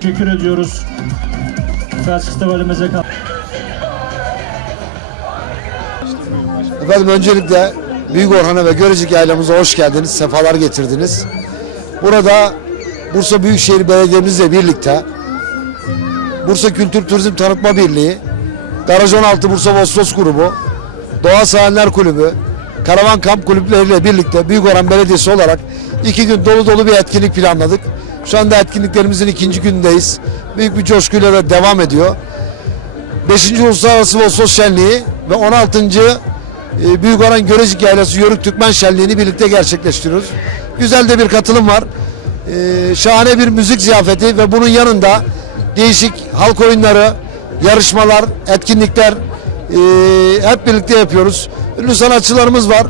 Teşekkür ediyoruz. Festivalimize kat- Efendim öncelikle Büyük Orhan'a ve Görecik Yaylamıza hoş geldiniz, sefalar getirdiniz. Burada Bursa Büyükşehir Belediye'mizle birlikte Bursa Kültür Turizm Tanıtma Birliği, Garaj 16 Bursa Vostos Grubu, Doğa Sahanlar Kulübü, Karavan Kamp Kulüpleriyle birlikte Büyük Orhan Belediyesi olarak iki gün dolu dolu bir etkinlik planladık. Şu anda etkinliklerimizin ikinci günündeyiz. Büyük bir coşkuyla da devam ediyor. 5. Uluslararası Vosos Şenliği ve 16. e, Büyük Orhan Görecik Yaylası Yörük Türkmen Şenliği'ni birlikte gerçekleştiriyoruz. Güzel de bir katılım var. E, Şahane bir müzik ziyafeti ve bunun yanında değişik halk oyunları, yarışmalar, etkinlikler e, hep birlikte yapıyoruz. Ünlü sanatçılarımız var.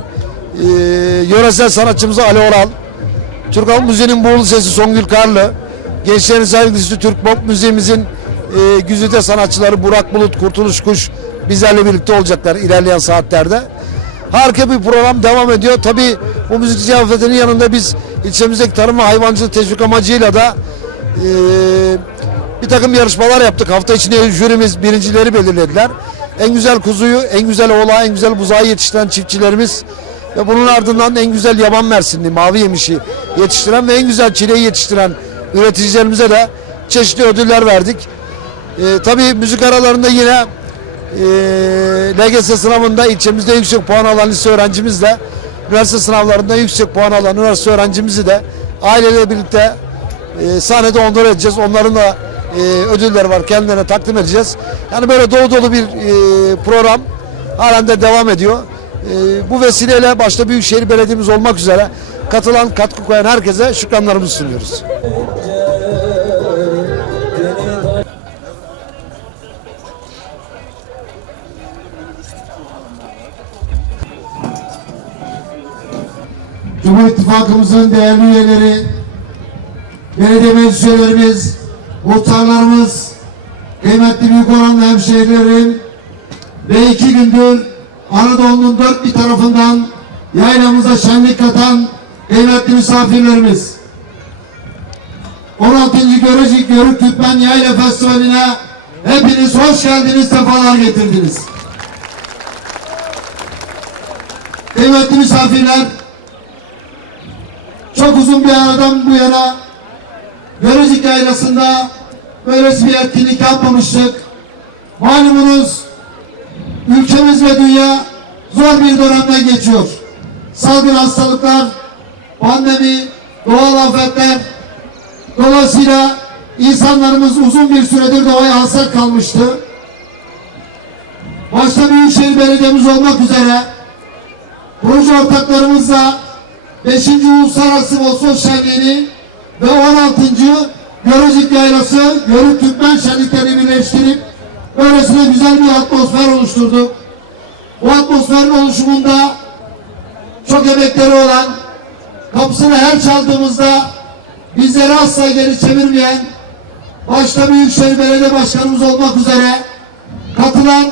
Yöresel sanatçımız Ali Oral, Türk Halk Müziği'nin buğulu sesi Songül Karlı, Gençlerin Sevgilisi Türk Pop Müziğimizin e, güzide sanatçıları Burak Bulut, Kurtuluş Kuş bizlerle birlikte olacaklar ilerleyen saatlerde. Harika bir program devam ediyor. Tabii bu müzik ziyafetinin yanında biz ilçemizdeki tarım ve hayvancılık teşvik amacıyla da e, bir takım yarışmalar yaptık. Hafta içinde jürimiz birincileri belirlediler. En güzel kuzuyu, en güzel oğlağı, en güzel buzağı yetiştiren çiftçilerimiz ve bunun ardından en güzel yaban mersinli, mavi yemişi yetiştiren ve en güzel çileği yetiştiren üreticilerimize de çeşitli ödüller verdik. Ee, tabii müzik aralarında yine e, LGS sınavında ilçemizde yüksek puan alan lise öğrencimizle üniversite sınavlarında yüksek puan alan üniversite öğrencimizi de aileyle birlikte e, sahnede onur edeceğiz. Onların da e, ödülleri var. Kendilerine takdim edeceğiz. Yani böyle dolu dolu bir e, program halen de devam ediyor. E, bu vesileyle başta Büyükşehir Belediye'miz olmak üzere katılan, katkı koyan herkese şükranlarımızı sunuyoruz. Cumhur İttifakımızın değerli üyeleri, belediye meclis üyelerimiz, muhtarlarımız, kıymetli büyük oranlı hemşehrilerim ve iki gündür Anadolu'nun dört bir tarafından yaylamıza şenlik katan kıymetli misafirlerimiz. 16. Görecik Yörük Türkmen Yayla Festivali'ne hepiniz hoş geldiniz, sefalar getirdiniz. Kıymetli misafirler, çok uzun bir aradan bu yana Görecik Yaylası'nda böylesi bir etkinlik yapmamıştık. Malumunuz ülkemiz ve dünya zor bir dönemden geçiyor. Salgın hastalıklar, pandemi, doğal afetler dolayısıyla insanlarımız uzun bir süredir doğaya hasret kalmıştı. Başta Büyükşehir Belediye'miz olmak üzere proje ortaklarımızla 5. Uluslararası Vosos Şenliği'ni ve 16. Görecik Yaylası Yörük Türkmen Şenliklerini birleştirip böylesine güzel bir atmosfer oluşturduk. Bu atmosferin oluşumunda çok emekleri olan, kapısını her çaldığımızda bizleri asla geri çevirmeyen, başta Büyükşehir Belediye Başkanımız olmak üzere katılan,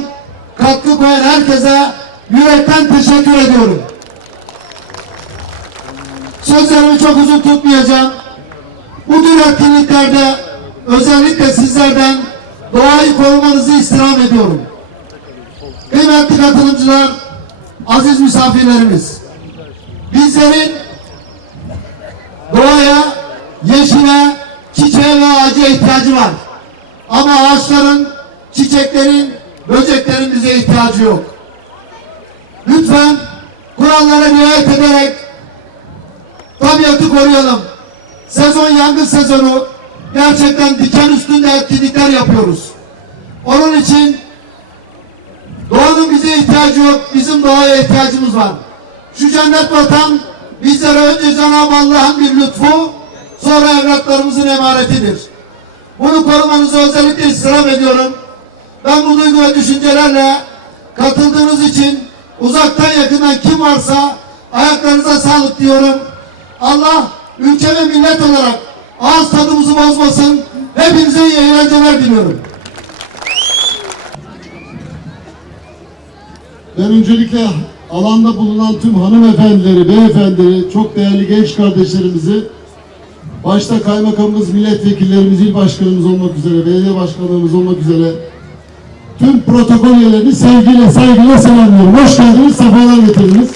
katkı koyan herkese yürekten teşekkür ediyorum. Sözlerimi çok uzun tutmayacağım. Bu tür özellikle sizlerden doğayı korumanızı istirham ediyorum. Kıymetli katılımcılar, aziz misafirlerimiz, bizlerin doğaya, yeşile, çiçeğe ve ağaca ihtiyacı var. Ama ağaçların, çiçeklerin, böceklerin bize ihtiyacı yok. Lütfen kurallara riayet ederek tabiatı koruyalım. Sezon yangın sezonu gerçekten diken üstünde etkinlikler yapıyoruz. Onun için doğanın bize ihtiyacı yok, bizim doğaya ihtiyacımız var. Şu cennet vatan bizlere önce Cenab-ı Allah'ın bir lütfu, sonra evlatlarımızın emanetidir. Bunu korumanızı özellikle istirham ediyorum. Ben bu duygu ve düşüncelerle katıldığınız için uzaktan yakından kim varsa ayaklarınıza sağlık diyorum. Allah ülke ve millet olarak ağız tadımızı bozmasın. Hepinize iyi eğlenceler diliyorum. Ben öncelikle alanda bulunan tüm hanımefendileri, beyefendileri, çok değerli genç kardeşlerimizi başta kaymakamımız, milletvekillerimiz, il başkanımız olmak üzere, belediye başkanlarımız olmak üzere tüm protokol üyelerini sevgiyle, saygıyla selamlıyorum. Hoş geldiniz, sefalar getirdiniz.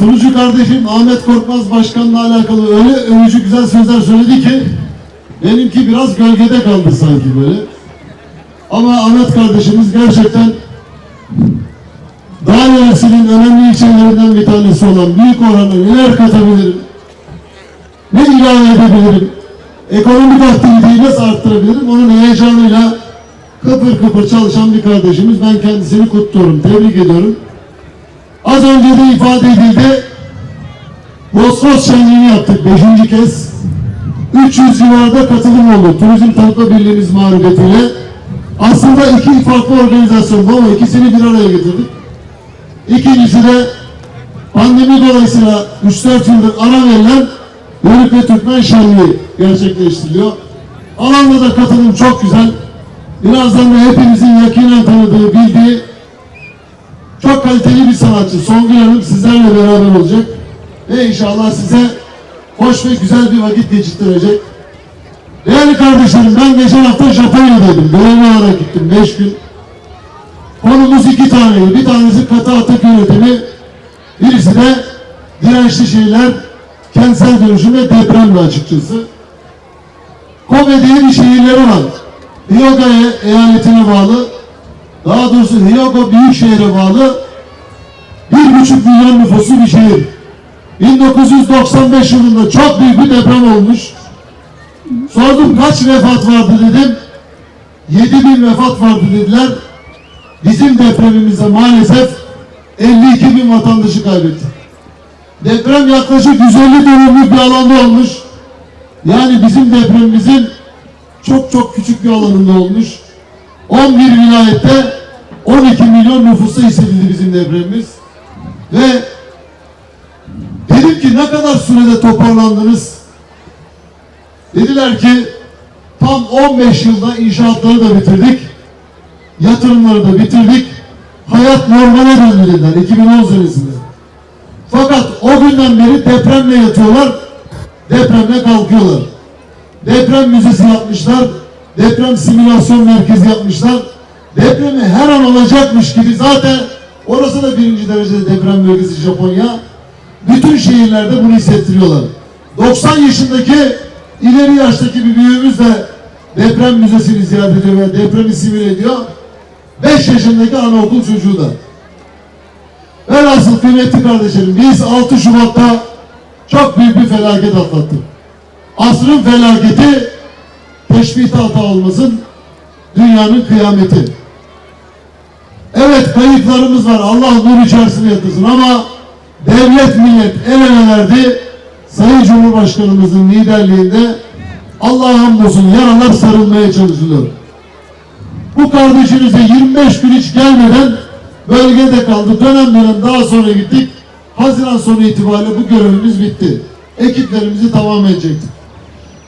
Sunucu kardeşim Ahmet Korkmaz Başkan'la alakalı öyle övücü güzel sözler söyledi ki benimki biraz gölgede kaldı sanki böyle. Ama Ahmet kardeşimiz gerçekten Dağ yöresinin önemli ilçelerinden bir tanesi olan büyük oranda neler katabilirim, ne ilave edebilirim, ekonomik aktiviteyi nasıl arttırabilirim, onun heyecanıyla kıpır kıpır çalışan bir kardeşimiz. Ben kendisini kutluyorum, tebrik ediyorum. Az önce de ifade edildi, Bosphorus şenliğini yaptık beşinci kez. 300 civarında katılım oldu Turizm Tanıtma Birliği'miz mağlubiyetiyle. Aslında iki farklı organizasyon bu ama ikisini bir araya getirdik. İkincisi de pandemi dolayısıyla 3-4 yıldır ara verilen Yörük ve Türkmen Şenliği gerçekleştiriliyor. Alanda da katılım çok güzel. Birazdan da hepimizin yakinen tanıdığı, bildiği çok kaliteli bir sanatçı Songül Hanım sizlerle beraber olacak. Ve inşallah size hoş ve güzel bir vakit geçirtirecek. Değerli kardeşlerim ben geçen hafta Japonya'daydım. Görevli olarak gittim 5 gün. Konumuz iki taneydi. Bir tanesi katı atık yönetimi, birisi de dirençli şehirler, kentsel dönüşüm ve depremle açıkçası. Kobe diye bir şehirleri var. Hyogo eyaletine bağlı, daha doğrusu Hyogo büyük şehre bağlı bir buçuk milyon nüfuslu bir şehir. 1995 yılında çok büyük bir deprem olmuş. Sordum kaç vefat vardı dedim. 7 bin vefat vardı dediler. Bizim depremimizde maalesef 52 bin vatandaşı kaybettik. Deprem yaklaşık 150 dönümlük bir alanda olmuş. Yani bizim depremimizin çok çok küçük bir alanında olmuş. 11 vilayette 12 milyon nüfusa hissedildi bizim depremimiz. Ve dedim ki ne kadar sürede toparlandınız? Dediler ki tam 15 yılda inşaatları da bitirdik yatırımları da bitirdik. Hayat normale döndü dediler 2010 senesinde. Fakat o günden beri depremle yatıyorlar, depremle kalkıyorlar. Deprem müzesi yapmışlar, deprem simülasyon merkezi yapmışlar. Depremi her an olacakmış gibi zaten orası da birinci derecede deprem bölgesi Japonya. Bütün şehirlerde bunu hissettiriyorlar. 90 yaşındaki ileri yaştaki bir büyüğümüz de deprem müzesini ziyaret ediyor ve depremi simüle ediyor. 5 yaşındaki anaokul çocuğu da. Velhasıl kıymetli kardeşlerim biz 6 Şubat'ta çok büyük bir felaket atlattık. Asrın felaketi teşbihte hata olmasın dünyanın kıyameti. Evet kayıplarımız var Allah nur içerisine yatırsın ama devlet millet el ele verdi. Sayın Cumhurbaşkanımızın liderliğinde Allah'a hamdolsun yaralar sarılmaya çalışılıyor. Bu kardeşinize 25 gün hiç gelmeden bölgede kaldı. Dönem dönem daha sonra gittik. Haziran sonu itibariyle bu görevimiz bitti. Ekiplerimizi tamamlayacaktı.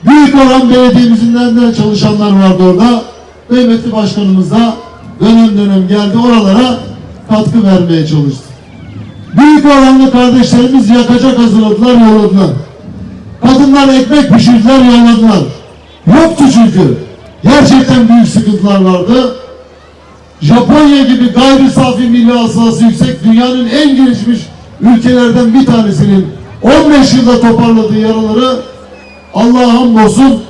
Büyük Orhan Belediye'mizden de çalışanlar vardı orada. Kıymetli başkanımız da dönem dönem geldi oralara katkı vermeye çalıştı. Büyük Orhanlı kardeşlerimiz yakacak hazırladılar, yolladılar. Kadınlar ekmek pişirdiler, yolladılar. Yoktu çünkü. Gerçekten büyük sıkıntılar vardı. Japonya gibi gayri safi milli hasılası yüksek dünyanın en gelişmiş ülkelerden bir tanesinin 15 yılda toparladığı yaraları Allah'a hamdolsun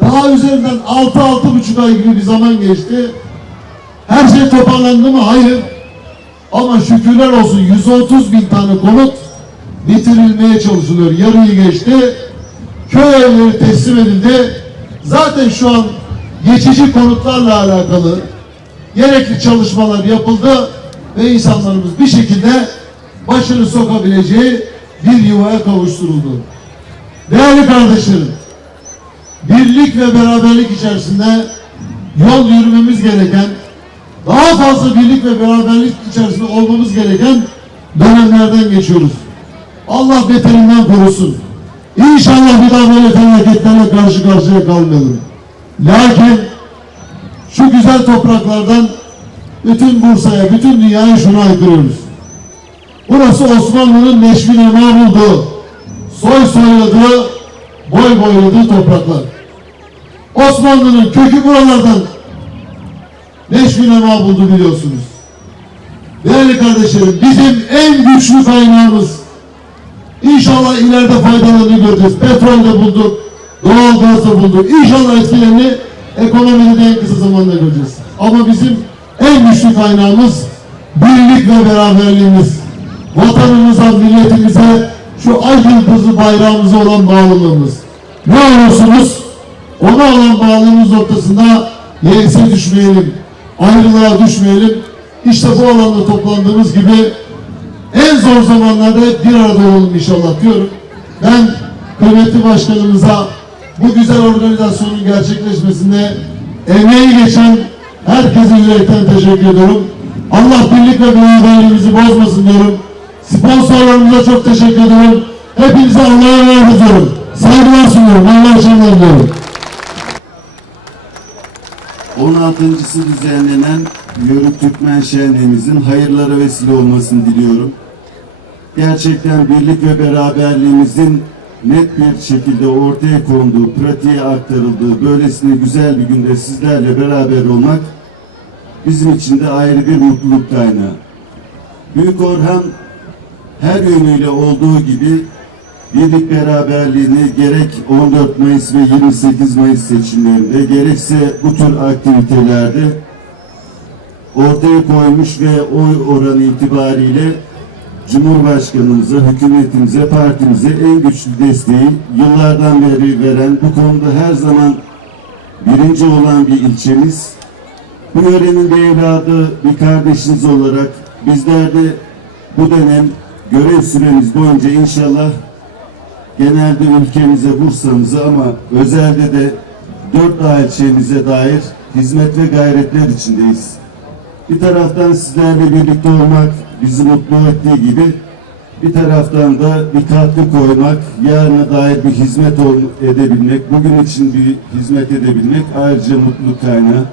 daha üzerinden 6-6,5 ay gibi bir zaman geçti. Her şey toparlandı mı? Hayır. Ama şükürler olsun 130 bin tane konut bitirilmeye çalışılıyor. Yarıyı geçti. Köy evleri teslim edildi. Zaten şu an geçici konutlarla alakalı gerekli çalışmalar yapıldı ve insanlarımız bir şekilde başını sokabileceği bir yuvaya kavuşturuldu. Değerli kardeşlerim, birlik ve beraberlik içerisinde yol yürümemiz gereken, daha fazla birlik ve beraberlik içerisinde olmamız gereken dönemlerden geçiyoruz. Allah beterinden korusun. İnşallah bir daha böyle felaketlerle karşı karşıya kalmayalım. Lakin şu güzel topraklardan bütün Bursa'ya, bütün dünyaya şunu aykırıyoruz. Burası Osmanlı'nın neşvi nema bulduğu, soy soyladığı, boy boyladığı topraklar. Osmanlı'nın kökü buralardan neşvi nema buldu biliyorsunuz. Değerli kardeşlerim bizim en güçlü kaynağımız İnşallah ileride faydalarını göreceğiz. Petrol de bulduk, doğal gaz da bulduk. İnşallah etkilerini ekonomide de en kısa zamanda göreceğiz. Ama bizim en güçlü kaynağımız birlik ve beraberliğimiz. Vatanımıza, milletimize, şu ay yıldızlı bayrağımıza olan bağlılığımız. Ne olursunuz ona olan bağlılığımız noktasında yerse düşmeyelim, ayrılığa düşmeyelim. İşte bu alanda toplandığımız gibi en zor zamanlarda hep bir arada olalım inşallah diyorum. Ben kıymetli başkanımıza bu güzel organizasyonun gerçekleşmesinde emeği geçen herkese yürekten teşekkür ediyorum. Allah birlik ve beraberliğimizi bozmasın diyorum. Sponsorlarımıza çok teşekkür ediyorum. Hepinize Allah'a emanet ediyorum. Saygılar sunuyorum. Allah'a emanet ediyorum. 16.sı düzenlenen Yörük Türkmen Şenliğimizin hayırlara vesile olmasını diliyorum. Gerçekten birlik ve beraberliğimizin net bir şekilde ortaya konduğu, pratiğe aktarıldığı böylesine güzel bir günde sizlerle beraber olmak bizim için de ayrı bir mutluluk kaynağı. Büyük Orhan her yönüyle olduğu gibi birlik beraberliğini gerek 14 Mayıs ve 28 Mayıs seçimlerinde gerekse bu tür aktivitelerde ortaya koymuş ve oy oranı itibariyle Cumhurbaşkanımıza, hükümetimize, partimize en güçlü desteği yıllardan beri veren, bu konuda her zaman birinci olan bir ilçemiz. Bu yörenin bir evladı, bir kardeşiniz olarak bizler de bu dönem görev süremiz boyunca inşallah genelde ülkemize, Bursa'mıza ama özelde de dört ilçemize dair hizmet ve gayretler içindeyiz. Bir taraftan sizlerle birlikte olmak bizi mutlu ettiği gibi bir taraftan da bir katkı koymak, yarına dair bir hizmet edebilmek, bugün için bir hizmet edebilmek ayrıca mutluluk kaynağı.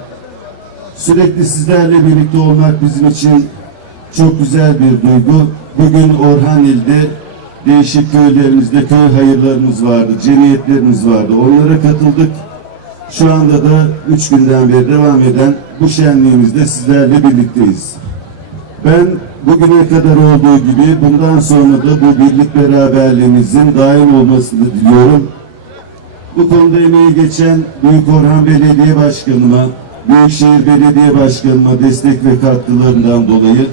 Sürekli sizlerle birlikte olmak bizim için çok güzel bir duygu. Bugün Orhanil'de değişik köylerimizde köy hayırlarımız vardı, cemiyetlerimiz vardı. Onlara katıldık. Şu anda da üç günden beri devam eden bu şenliğimizde sizlerle birlikteyiz. Ben bugüne kadar olduğu gibi bundan sonra da bu birlik beraberliğimizin daim olmasını diliyorum. Bu konuda emeği geçen Büyük Orhan Belediye Başkanıma, Büyükşehir Belediye Başkanıma destek ve katkılarından dolayı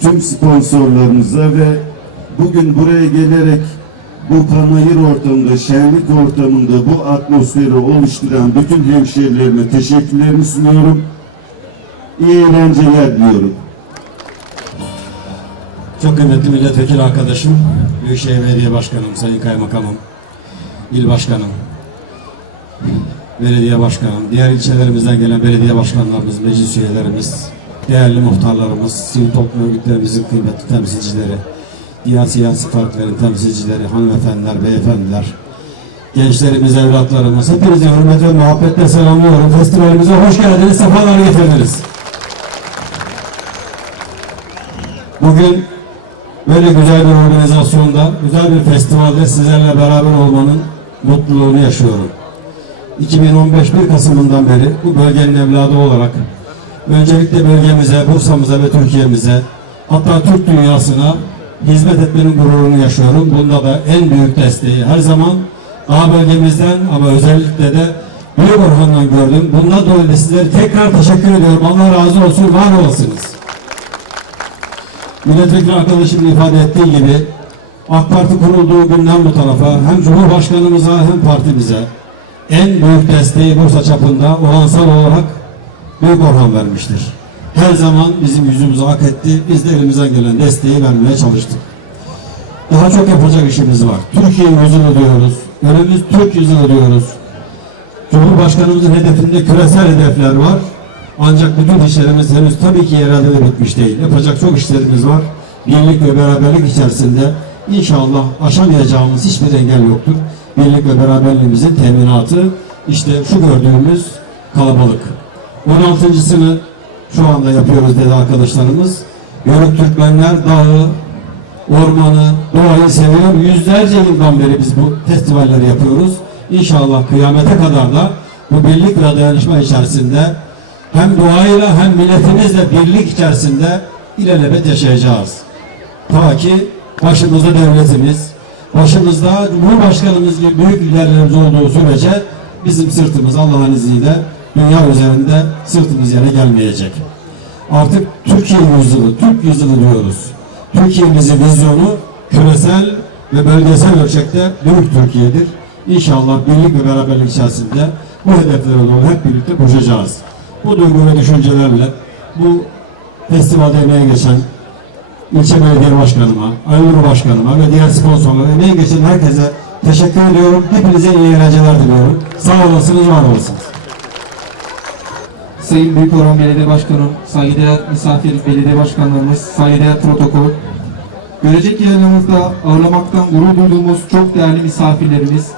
tüm sponsorlarımıza ve bugün buraya gelerek bu panayır ortamında, şenlik ortamında bu atmosferi oluşturan bütün hemşehrilerime teşekkürlerimi sunuyorum. İyi eğlenceler diliyorum. Çok kıymetli milletvekili arkadaşım, Büyükşehir Belediye Başkanım, Sayın Kaymakamım, İl Başkanım, Belediye Başkanım, diğer ilçelerimizden gelen belediye başkanlarımız, meclis üyelerimiz, değerli muhtarlarımız, sivil toplum örgütlerimizin kıymetli temsilcileri, diğer siyasi partilerin temsilcileri, hanımefendiler, beyefendiler, gençlerimiz, evlatlarımız, hepinizi hürmet ve muhabbetle selamlıyorum. Festivalimize hoş geldiniz, sefalar getirdiniz. Bugün böyle güzel bir organizasyonda, güzel bir festivalde sizlerle beraber olmanın mutluluğunu yaşıyorum. 2015 1 Kasım'ından beri bu bölgenin evladı olarak öncelikle bölgemize, Bursa'mıza ve Türkiye'mize hatta Türk dünyasına hizmet etmenin gururunu yaşıyorum. Bunda da en büyük desteği her zaman A bölgemizden ama özellikle de Büyük Orhan'dan gördüm. Bundan dolayı da sizlere tekrar teşekkür ediyorum. Allah razı olsun, var olasınız. Milletvekili arkadaşımın ifade ettiği gibi AK Parti kurulduğu günden bu tarafa hem Cumhurbaşkanımıza hem partimize en büyük desteği Bursa çapında oransal olarak Büyük Orhan vermiştir. Her zaman bizim yüzümüzü hak etti. Biz de elimizden gelen desteği vermeye çalıştık. Daha çok yapacak işimiz var. Türkiye yüzünü diyoruz. Önümüz Türk yüzünü diyoruz. Cumhurbaşkanımızın hedefinde küresel hedefler var. Ancak bütün işlerimiz henüz tabii ki yerelde de bitmiş değil. Yapacak çok işlerimiz var. Birlik ve beraberlik içerisinde inşallah aşamayacağımız hiçbir engel yoktur. Birlik ve beraberliğimizin teminatı işte şu gördüğümüz kalabalık. 16.sını şu anda yapıyoruz dedi arkadaşlarımız. Yörük Türkmenler Dağı ormanı, doğayı seviyor. Yüzlerce yıldan beri biz bu festivalleri yapıyoruz. İnşallah kıyamete kadar da bu birlik ve dayanışma içerisinde hem doğayla hem milletimizle birlik içerisinde ilelebet yaşayacağız. Ta ki başımızda devletimiz, başımızda Cumhurbaşkanımız gibi büyük liderlerimiz olduğu sürece bizim sırtımız Allah'ın izniyle dünya üzerinde sırtımız yere gelmeyecek. Artık Türkiye yüzyılı, Türk yüzyılı diyoruz. Türkiye'mizin vizyonu küresel ve bölgesel ölçekte büyük Türkiye'dir. İnşallah birlik ve beraberlik içerisinde bu hedeflere doğru hep birlikte koşacağız. Bu duygu ve düşüncelerle bu festivalde emeğe geçen ilçe belediye başkanıma, Aynur başkanıma ve diğer sponsorlara emeğe geçen herkese teşekkür ediyorum. Hepinize iyi eğlenceler diliyorum. Sağ olasınız, var olasınız. Sayın Büyükoran Belediye Başkanım, saygıdeğer misafir belediye başkanlarımız, saygıdeğer protokol, görecek yayınımızda ağırlamaktan gurur duyduğumuz çok değerli misafirlerimiz,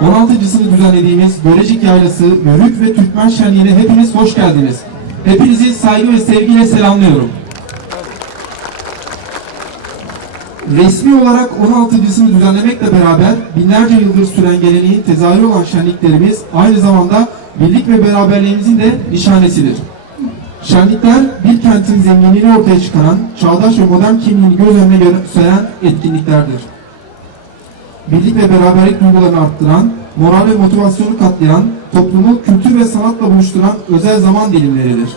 16.sını düzenlediğimiz Görecek Yaylası Yörük ve Türkmen Şenliği'ne hepiniz hoş geldiniz. Hepinizi saygı ve sevgiyle selamlıyorum. Resmi olarak 16.sını düzenlemekle beraber binlerce yıldır süren geleneğin tezahürü olan şenliklerimiz aynı zamanda birlik ve beraberliğimizin de nişanesidir. Şenlikler bir kentin zenginliğini ortaya çıkaran, çağdaş ve modern kimliğini göz önüne gösteren etkinliklerdir. Birlik ve beraberlik duygularını arttıran, moral ve motivasyonu katlayan, toplumu kültür ve sanatla buluşturan özel zaman dilimleridir.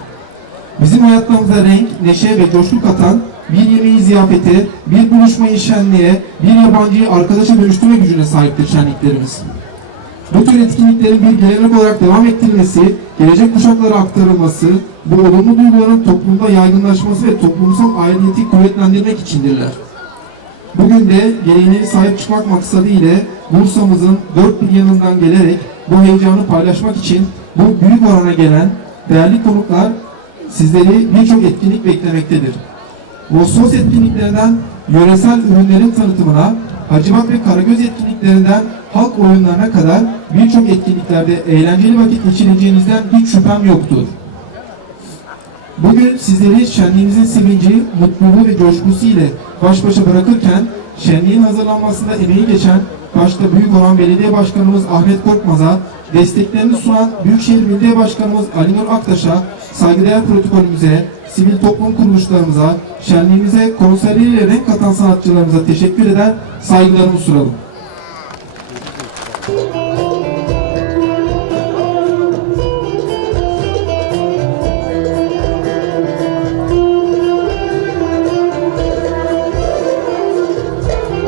Bizim hayatlarımıza renk, neşe ve coşku katan bir yemeği ziyafete, bir buluşmayı şenliğe, bir yabancıyı arkadaşa dönüştürme gücüne sahiptir şenliklerimiz. Bu tür etkinliklerin bir gelenek olarak devam ettirilmesi, gelecek kuşaklara aktarılması, bu olumlu duyguların toplumda yaygınlaşması ve toplumsal aidiyeti kuvvetlendirmek içindirler. Bugün de geleneğe sahip çıkmak maksadı ile Bursa'mızın dört bir yanından gelerek bu heyecanı paylaşmak için bu büyük orana gelen değerli konuklar sizleri birçok etkinlik beklemektedir. Vosvos etkinliklerinden yöresel ürünlerin tanıtımına, Hacivat ve Karagöz etkinliklerinden halk oyunlarına kadar birçok etkinliklerde eğlenceli vakit geçireceğinizden hiç şüphem yoktur. Bugün sizleri şenliğimizin sevinci, mutluluğu ve coşkusu ile baş başa bırakırken şenliğin hazırlanmasında emeği geçen başta Büyük Orhan Belediye Başkanımız Ahmet Korkmaz'a, desteklerini sunan Büyükşehir Belediye Başkanımız Ali Nur Aktaş'a, saygıdeğer protokolümüze, sivil toplum kuruluşlarımıza, şenliğimize konserleriyle renk katan sanatçılarımıza teşekkür eder, saygılarımı sunalım.